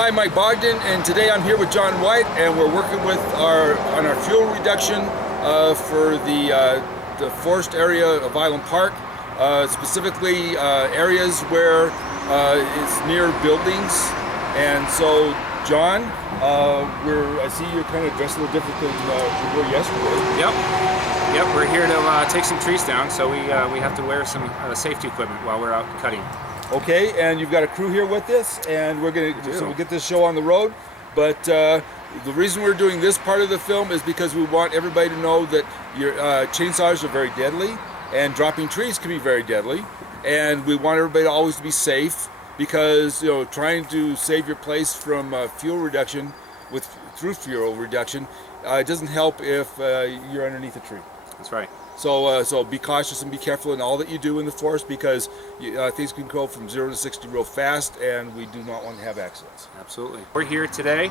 Hi, Mike Bogden, and today I'm here with John White, and we're working with on our fuel reduction for the forest area of Island Park, specifically areas where it's near buildings. And so, John, I see you're kind of dressed a little different than we were yesterday. Yep. We're here to take some trees down, so we have to wear some safety equipment while we're out cutting. Okay, and you've got a crew here with us, and we'll get this show on the road. But the reason we're doing this part of the film is because we want everybody to know that your chainsaws are very deadly, and dropping trees can be very deadly. And we want everybody to always be safe, because trying to save your place from fuel reduction through fuel reduction doesn't help if you're underneath a tree. That's right. So be cautious and be careful in all that you do in the forest, because things can go from 0 to 60 real fast, and we do not want to have accidents. Absolutely. We're here today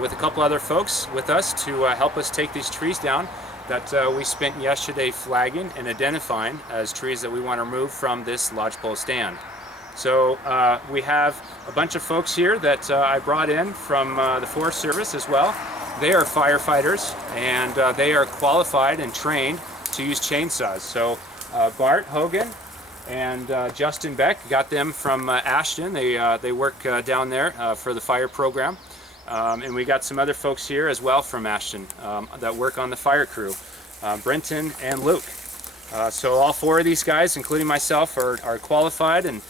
with a couple other folks with us to help us take these trees down that we spent yesterday flagging and identifying as trees that we want to remove from this lodgepole stand. So we have a bunch of folks here that I brought in from the Forest Service as well. They are firefighters, and they are qualified and trained to use chainsaws. So Bart Hogan and Justin Beck, got them from Ashton. They work down there for the fire program. And we got some other folks here as well from Ashton that work on the fire crew, Brenton and Luke. So all four of these guys, including myself, are qualified and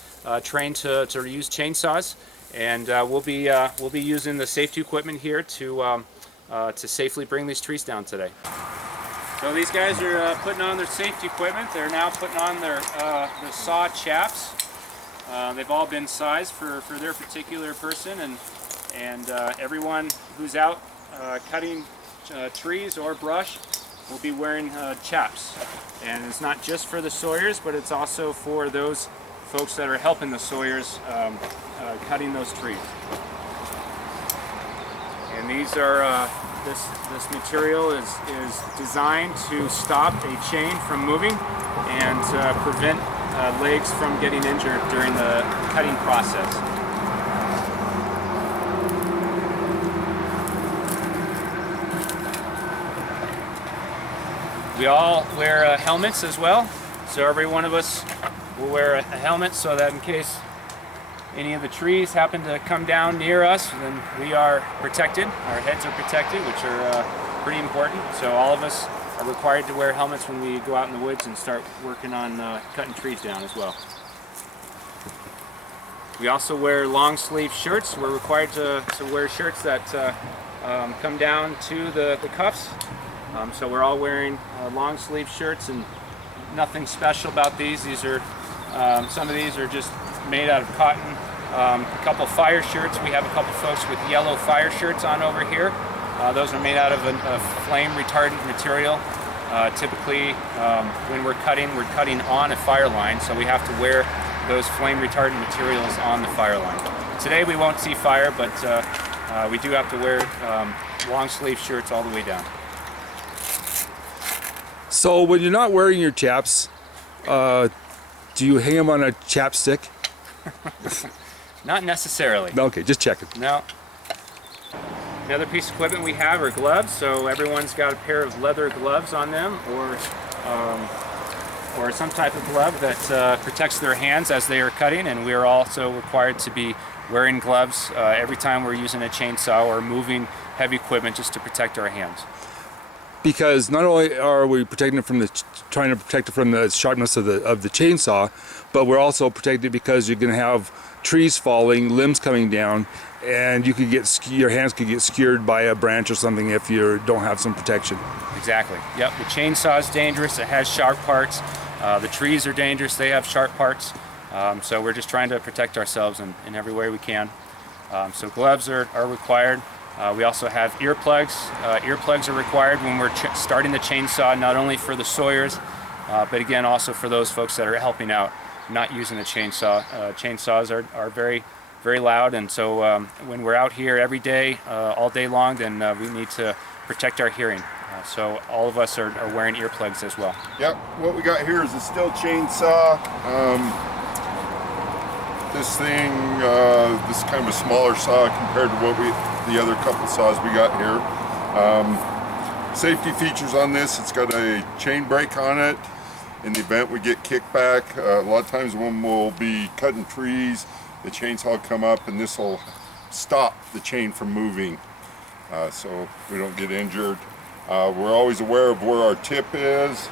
trained to use chainsaws. And we'll be using the safety equipment here to safely bring these trees down today. So these guys are putting on their safety equipment. They're now putting on their saw chaps. They've all been sized for their particular person, and everyone who's out cutting trees or brush will be wearing chaps. And it's not just for the sawyers, but it's also for those folks that are helping the sawyers cutting those trees. And these are this material is designed to stop a chain from moving and prevent legs from getting injured during the cutting process. We all wear helmets as well, so every one of us will wear a helmet so that in case any of the trees happen to come down near us, then we are protected. Our heads are protected, which are pretty important. So all of us are required to wear helmets when we go out in the woods and start working on cutting trees down as well. We also wear long sleeve shirts. We're required to wear shirts that come down to the cuffs. So we're all wearing long sleeve shirts, and nothing special about these. These are some of these are just made out of cotton. A couple fire shirts. We have a couple folks with yellow fire shirts on over here. Those are made out of a flame retardant material. Typically, when we're cutting on a fire line, so we have to wear those flame retardant materials on the fire line. Today we won't see fire, but we do have to wear long sleeve shirts all the way down. So when you're not wearing your chaps, do you hang them on a chapstick? Not necessarily. Okay, just checking. No. Another piece of equipment we have are gloves. So everyone's got a pair of leather gloves on them, or some type of glove that protects their hands as they are cutting. And we are also required to be wearing gloves every time we're using a chainsaw or moving heavy equipment, just to protect our hands. Because not only are we protecting it from trying to protect it from the sharpness of the chainsaw, but we're also protected because you're going to have trees falling, limbs coming down, and your hands could get skewered by a branch or something if you don't have some protection. Exactly. Yep. The chainsaw is dangerous. It has sharp parts. The trees are dangerous. They have sharp parts. So we're just trying to protect ourselves in every way we can. So gloves are required. We also have earplugs. Earplugs are required when we're starting the chainsaw, not only for the sawyers, but again also for those folks that are helping out, not using a chainsaw. Chainsaws are very, very loud, and so when we're out here every day, all day long, then we need to protect our hearing. So all of us are wearing earplugs as well. Yep, what we got here is a Stihl chainsaw. this thing. This is kind of a smaller saw compared to what the other couple saws we got here. Safety features on this, it's got a chain brake on it in the event we get kickback. A lot of times when we'll be cutting trees, the chainsaw will come up and this will stop the chain from moving, so we don't get injured. We're always aware of where our tip is,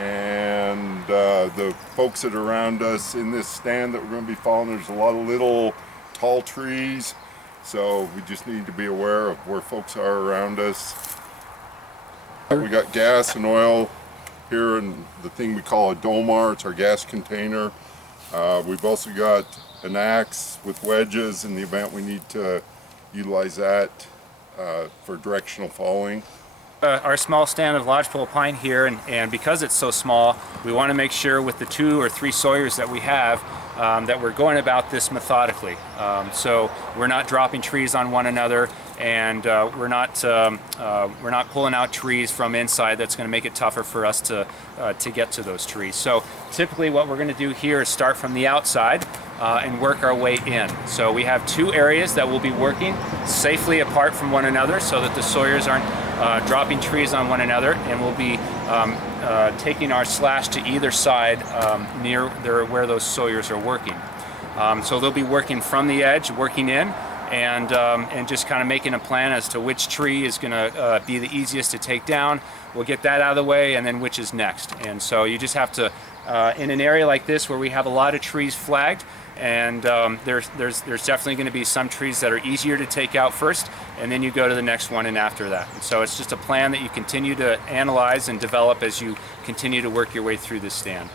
and the folks that are around us in this stand that we're going to be following, there's a lot of little tall trees, so we just need to be aware of where folks are around us. We got gas and oil here in the thing we call a domar. It's our gas container. We've also got an axe with wedges in the event we need to utilize that for directional following. Our small stand of lodgepole pine here, and because it's so small, we want to make sure with the 2 or 3 sawyers that we have that we're going about this methodically. So we're not dropping trees on one another, and we're not pulling out trees from inside that's going to make it tougher for us to get to those trees. So typically what we're going to do here is start from the outside and work our way in. So we have 2 areas that will be working safely apart from one another so that the sawyers aren't dropping trees on one another, and we'll be taking our slash to either side near where those sawyers are working. So they'll be working from the edge, working in, and just kind of making a plan as to which tree is going to be the easiest to take down. We'll get that out of the way, and then which is next. And so you just have to, in an area like this where we have a lot of trees flagged, and there's definitely going to be some trees that are easier to take out first, and then you go to the next one and after that. And so it's just a plan that you continue to analyze and develop as you continue to work your way through this stand.